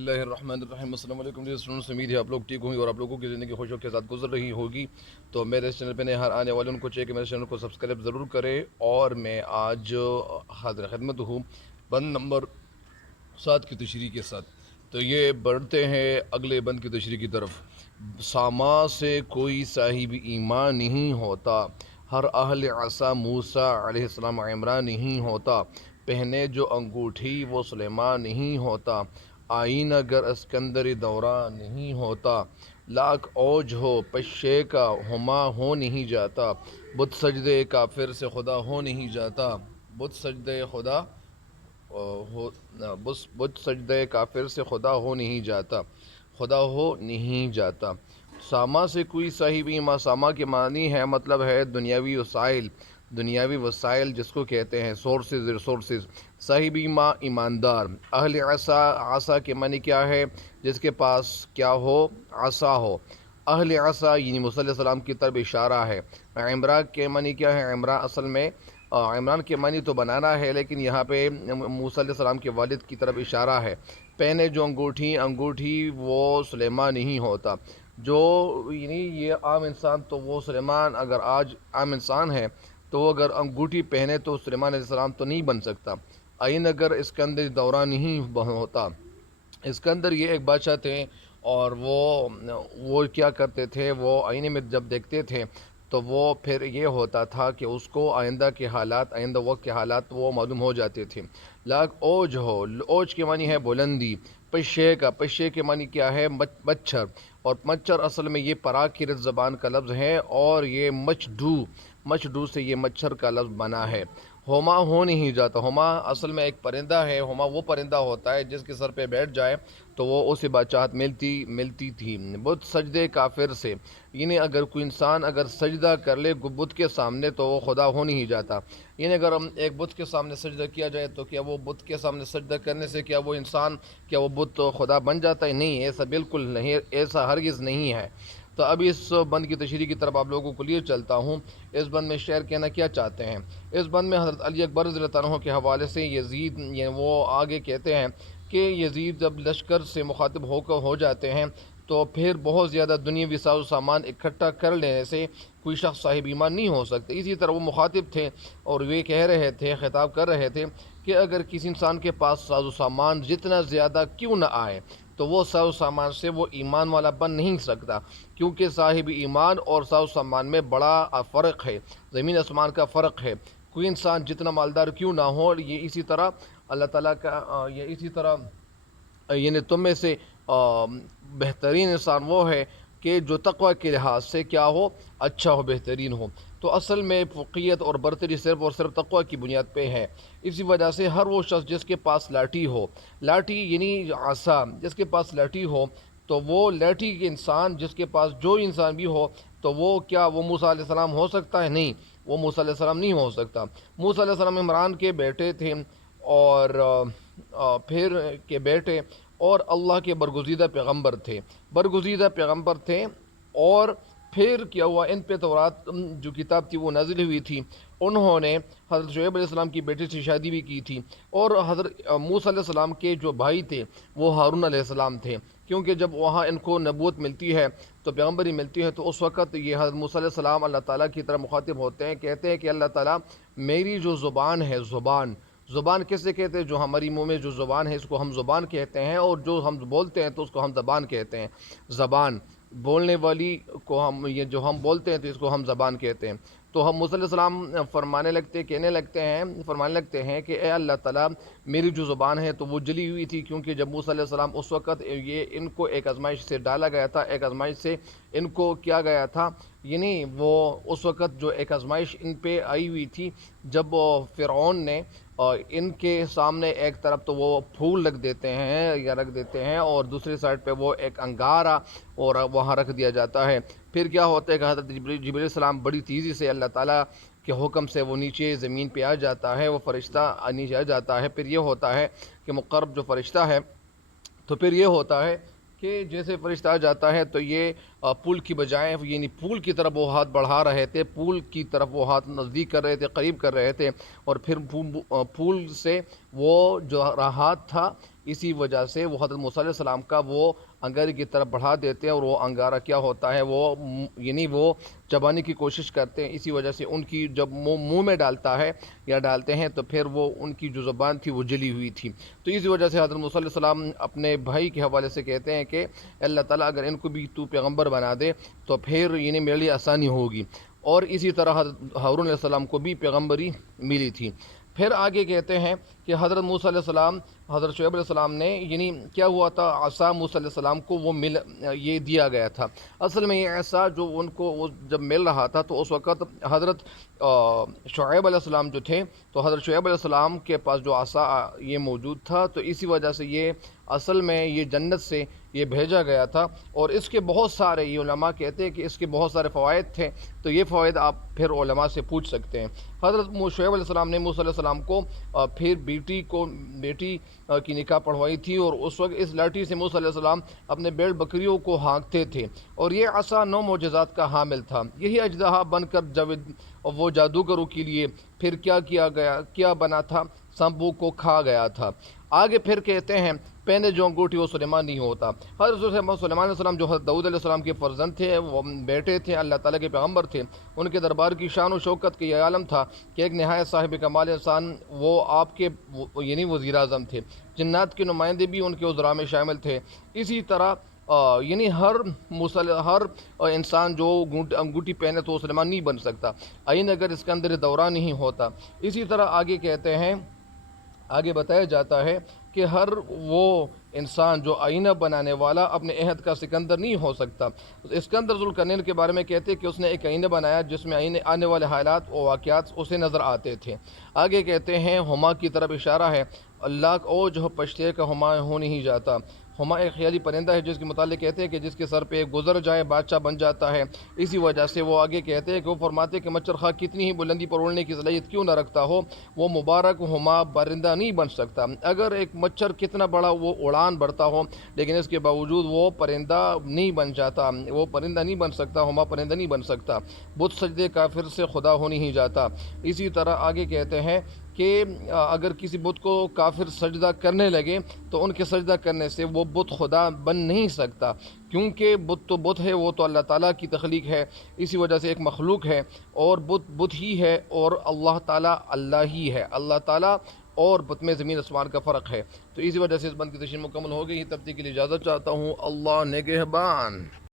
اللہ الرحمن الرحیم۔ السلام علیکم جی اسٹوڈنٹس، امید ہے آپ لوگ ٹھیک ہوں گے اور آپ لوگوں کی زندگی خوشیوں کے ساتھ گزر رہی ہوگی۔ تو میرے اس چینل پہ نئے ہر آنے والے ان کو چاہیے کہ میرے چینل کو سبسکرائب ضرور کریں، اور میں آج حاضر خدمت ہوں بند نمبر 7 کی تشریح کے ساتھ۔ تو یہ بڑھتے ہیں اگلے بند کی تشریح کی طرف۔ ساما سے کوئی صاحب ایمان نہیں ہوتا، ہر اہل عصا موسیٰ علیہ السلام عمران نہیں ہوتا، پہنے جو انگوٹھی وہ سلیمان نہیں ہوتا، آئین اگر اسکندر دوران نہیں ہوتا، لاکھ اوج ہو پشے کا ہما ہو نہیں جاتا، بت سجدے کافر سے خدا ہو نہیں جاتا، بت سجدے خدا بت سجدے کافر سے خدا ہو نہیں جاتا، خدا ہو نہیں جاتا۔ ساما سے کوئی صاحب ایمان، ساما کے معنی ہے مطلب ہے دنیاوی وسائل، دنیاوی وسائل جس کو کہتے ہیں سورسز، ریسورسز۔ صاحب ایمان ایماندار۔ اہل عصا، عصا کے معنی کیا ہے؟ جس کے پاس کیا ہو؟ عصا ہو۔ اہل عصا یعنی موسیٰ علیہ السلام کی طرف اشارہ ہے۔ عمران کے معنی کیا ہے؟ عمران اصل میں عمران کے معنی تو بنانا ہے، لیکن یہاں پہ موسیٰ علیہ السلام کے والد کی طرف اشارہ ہے۔ پہنے جو انگوٹھی، انگوٹھی وہ سلیمان نہیں ہوتا، جو یعنی یہ عام انسان تو وہ سلیمان، اگر آج عام انسان ہے تو وہ اگر انگوٹھی پہنے تو سلیمان علیہ السلام تو نہیں بن سکتا۔ آئین اگر اسکندر دوران نہیں ہوتا۔ اسکندر یہ ایک بادشاہ تھے، اور وہ کیا کرتے تھے، وہ آئینے میں جب دیکھتے تھے تو وہ پھر یہ ہوتا تھا کہ اس کو آئندہ کے حالات، آئندہ وقت کے حالات وہ معلوم ہو جاتے تھے۔ لاکھ اوج ہو، اوج کے معنی ہے بلندی۔ پشے کا، پشے کے معنی کیا ہے؟ مچھر، اور مچھر اصل میں یہ پراکرت زبان کا لفظ ہے، اور یہ مچھڈو سے یہ مچھر کا لفظ بنا ہے۔ ہوما ہو نہیں جاتا، ہوما اصل میں ایک پرندہ ہے۔ ہوما وہ پرندہ ہوتا ہے جس کے سر پہ بیٹھ جائے تو وہ اسے بادشاہت ملتی تھی۔ بت سجدے کافر سے، یعنی اگر کوئی انسان اگر سجدہ کر لے بت کے سامنے تو وہ خدا ہو نہیں جاتا۔ یعنی اگر ہم ایک بت کے سامنے سجدہ کیا جائے تو کیا وہ بت کے سامنے سجدہ کرنے سے کیا وہ انسان، کیا وہ بت خدا بن جاتا ہے؟ نہیں، ایسا بالکل نہیں، ایسا ہرگز نہیں ہے۔ تو اب اس بند کی تشریح کی طرف آپ لوگوں کو لیے چلتا ہوں۔ اس بند میں شعر کہنا کیا چاہتے ہیں؟ اس بند میں حضرت علی اکبر رضی اللہ عنہ کے حوالے سے یزید، یہ وہ آگے کہتے ہیں کہ یزید جب لشکر سے مخاطب ہو جاتے ہیں تو پھر بہت زیادہ دنیاوی ساز و سامان اکٹھا کر لینے سے کوئی شخص صاحب ایمان نہیں ہو سکتا۔ اسی طرح وہ مخاطب تھے اور وہ کہہ رہے تھے، خطاب کر رہے تھے کہ اگر کسی انسان کے پاس ساز و سامان جتنا زیادہ کیوں نہ آئے تو وہ ساز و سامان سے وہ ایمان والا بن نہیں سکتا، کیونکہ صاحب ایمان اور ساز و سامان میں بڑا فرق ہے، زمین آسمان کا فرق ہے۔ کوئی انسان جتنا مالدار کیوں نہ ہو، یہ اسی طرح اللہ تعالیٰ کا یہ اسی طرح یعنی تم میں سے بہترین انسان وہ ہے کہ جو تقوی کے لحاظ سے کیا ہو؟ اچھا ہو، بہترین ہو۔ تو اصل میں فوقیت اور برتری صرف اور صرف تقوی کی بنیاد پہ ہے۔ اسی وجہ سے ہر وہ شخص جس کے پاس لاٹھی ہو، لاٹھی یعنی عصا، جس کے پاس لاٹھی ہو تو وہ لاٹھی کے انسان، جس کے پاس جو انسان بھی ہو تو وہ کیا وہ موسیٰ علیہ السلام ہو سکتا ہے؟ نہیں، وہ موسیٰ علیہ السلام نہیں ہو سکتا۔ موسیٰ علیہ السلام عمران کے بیٹے تھے، اور پھر کے بیٹے، اور اللہ کے برگزیدہ پیغمبر تھے، برگزیدہ پیغمبر تھے۔ اور پھر کیا ہوا، ان پہ تورات جو کتاب تھی وہ نازل ہوئی تھی۔ انہوں نے حضرت شعیب علیہ السلام کی بیٹی سے شادی بھی کی تھی، اور حضرت موسیٰ علیہ السلام کے جو بھائی تھے وہ ہارون علیہ السلام تھے، کیونکہ جب وہاں ان کو نبوت ملتی ہے تو پیغمبری ملتی ہے، تو اس وقت یہ حضرت موسیٰ علیہ السلام اللہ تعالیٰ کی طرف مخاطب ہوتے ہیں، کہتے ہیں کہ اللہ تعالیٰ میری جو زبان ہے، زبان کیسے کہتے ہیں؟ جو ہماری منہ میں جو زبان ہے اس کو ہم زبان کہتے ہیں، اور جو ہم بولتے ہیں تو اس کو ہم زبان کہتے ہیں۔ زبان بولنے والی کو ہم، یہ جو ہم بولتے ہیں تو اس کو ہم زبان کہتے ہیں۔ تو ہم موسیٰ علیہ السلام فرمانے لگتے ہیں کہ اے اللہ تعالیٰ میری جو زبان ہے تو وہ جلی ہوئی تھی، کیونکہ جب موسیٰ علیہ السلام اس وقت یہ ان کو ایک آزمائش سے ڈالا گیا تھا، ایک آزمائش سے ان کو کیا گیا تھا، یعنی وہ اس وقت جو ایک آزمائش ان پہ آئی ہوئی تھی، جب فرعون نے ان کے سامنے ایک طرف تو وہ پھول رکھ دیتے ہیں اور دوسری سائڈ پہ وہ ایک انگارہ اور وہاں رکھ دیا جاتا ہے۔ پھر کیا ہوتا ہے کہ حضرت جبریل علیہ السلام بڑی تیزی سے اللہ تعالیٰ کے حکم سے وہ نیچے زمین پہ آ جاتا ہے، وہ فرشتہ نیچے آ جاتا ہے۔ پھر یہ ہوتا ہے کہ مقرب جو فرشتہ ہے، تو پھر یہ ہوتا ہے کہ جیسے فرشتہ آ جاتا ہے تو یہ پول کی بجائے یعنی پول کی طرف وہ ہاتھ بڑھا رہے تھے، پول کی طرف وہ ہاتھ نزدیک کر رہے تھے، قریب کر رہے تھے، اور پھر پول سے وہ جو ہاتھ تھا اسی وجہ سے وہ حضرت موسیٰ علیہ السلام کا وہ انگارے کی طرف بڑھا دیتے ہیں، اور وہ انگارہ کیا ہوتا ہے وہ یعنی وہ چبانے کی کوشش کرتے ہیں، اسی وجہ سے ان کی جب منہ میں ڈالتا ہے یا ڈالتے ہیں تو پھر وہ ان کی جو زبان تھی وہ جلی ہوئی تھی، تو اسی وجہ سے حضرت موسیٰ علیہ السلام اپنے بھائی کے حوالے سے کہتے ہیں کہ اللہ تعالیٰ اگر ان کو بھی تو پیغمبر بنا دے تو پھر یعنی میرے لیے آسانی ہوگی، اور اسی طرح حضرت ہارون علیہ السلام کو بھی پیغمبری ملی تھی۔ پھر آگے کہتے ہیں کہ حضرت موسیٰ علیہ السلام حضرت شعیب علیہ السلام نے یعنی کیا ہوا تھا، عصا موسیٰ علیہ السلام کو وہ یہ دیا گیا تھا، اصل میں یہ عصا جو ان کو وہ جب مل رہا تھا تو اس وقت حضرت شعیب علیہ السلام جو تھے تو حضرت شعیب علیہ السلام کے پاس جو عصا یہ موجود تھا، تو اسی وجہ سے یہ اصل میں یہ جنت سے یہ بھیجا گیا تھا، اور اس کے بہت سارے یہ علماء کہتے ہیں کہ اس کے بہت سارے فوائد تھے، تو یہ فوائد آپ پھر علماء سے پوچھ سکتے ہیں۔ حضرت شعیب علیہ السلام نے موسیٰ علیہ السلام کو پھر بیٹی کی نکاح پڑھوائی تھی، اور اس وقت اس لاٹھی سے موسیٰ علیہ السلام اپنے بیل بکریوں کو ہانکتے تھے، اور یہ عصا 9 معجزات کا حامل تھا، یہی اژدہا بن کر جب وہ جادوگروں کے لیے پھر کیا بنا تھا، سمبو کو کھا گیا تھا۔ آگے پھر کہتے ہیں پہنے جو انگوٹھی وہ سلیمان نہیں ہوتا، حضرت سلیمان علیہ السلام جو حضرت داؤد علیہ السلام کے فرزند تھے، وہ بیٹے تھے، اللہ تعالیٰ کے پیغمبر تھے، ان کے دربار کی شان و شوکت کا یہ عالم تھا کہ ایک نہایت صاحب کمال انسان وہ آپ کے یعنی وزیر اعظم تھے، جنات کے نمائندے بھی ان کے وزراء میں شامل تھے، اسی طرح یعنی ہر انسان جو انگوٹھی پہنے تو وہ سلیمان نہیں بن سکتا، اگر اس کے اندر دوران نہیں ہوتا۔ اسی طرح آگے کہتے ہیں، آگے بتایا جاتا ہے کہ ہر وہ انسان جو آئینہ بنانے والا اپنے عہد کا سکندر نہیں ہو سکتا۔ اسکندر ذوالقرنین کے بارے میں کہتے ہیں کہ اس نے ایک آئینہ بنایا جس میں آنے والے حالات و واقعات اسے نظر آتے تھے۔ آگے کہتے ہیں ہما کی طرف اشارہ ہے، اللہ او جو پشتے کا ہما ہو نہیں جاتا، ہما ایک خیالی پرندہ ہے جس کے متعلق کہتے ہیں کہ جس کے سر پہ گزر جائے بادشاہ بن جاتا ہے، اسی وجہ سے وہ آگے کہتے ہیں کہ وہ فرماتے ہیں کہ مچھر خواہ کتنی ہی بلندی پر اڑنے کی صلاحیت کیوں نہ رکھتا ہو، وہ مبارک ہما پرندہ نہیں بن سکتا، اگر ایک مچھر کتنا بڑا وہ اڑان بڑھتا ہو لیکن اس کے باوجود وہ پرندہ نہیں بن جاتا، وہ پرندہ نہیں بن سکتا، ہما پرندہ نہیں بن سکتا، بت سجدے کافر سے خدا ہو نہیں جاتا۔ اسی طرح آگے کہتے ہیں کہ اگر کسی بت کو کافر سجدہ کرنے لگے تو ان کے سجدہ کرنے سے وہ بت خدا بن نہیں سکتا، کیونکہ بت تو بت ہے، وہ تو اللہ تعالیٰ کی تخلیق ہے، اسی وجہ سے ایک مخلوق ہے، اور بت ہی ہے، اور اللہ تعالیٰ اللہ ہی ہے، اللہ تعالیٰ اور بت میں زمین آسمان کا فرق ہے۔ تو اسی وجہ سے اس بند کی تشریح مکمل ہو گئی، تب تک کے لیے اجازت چاہتا ہوں، اللہ نگہبان۔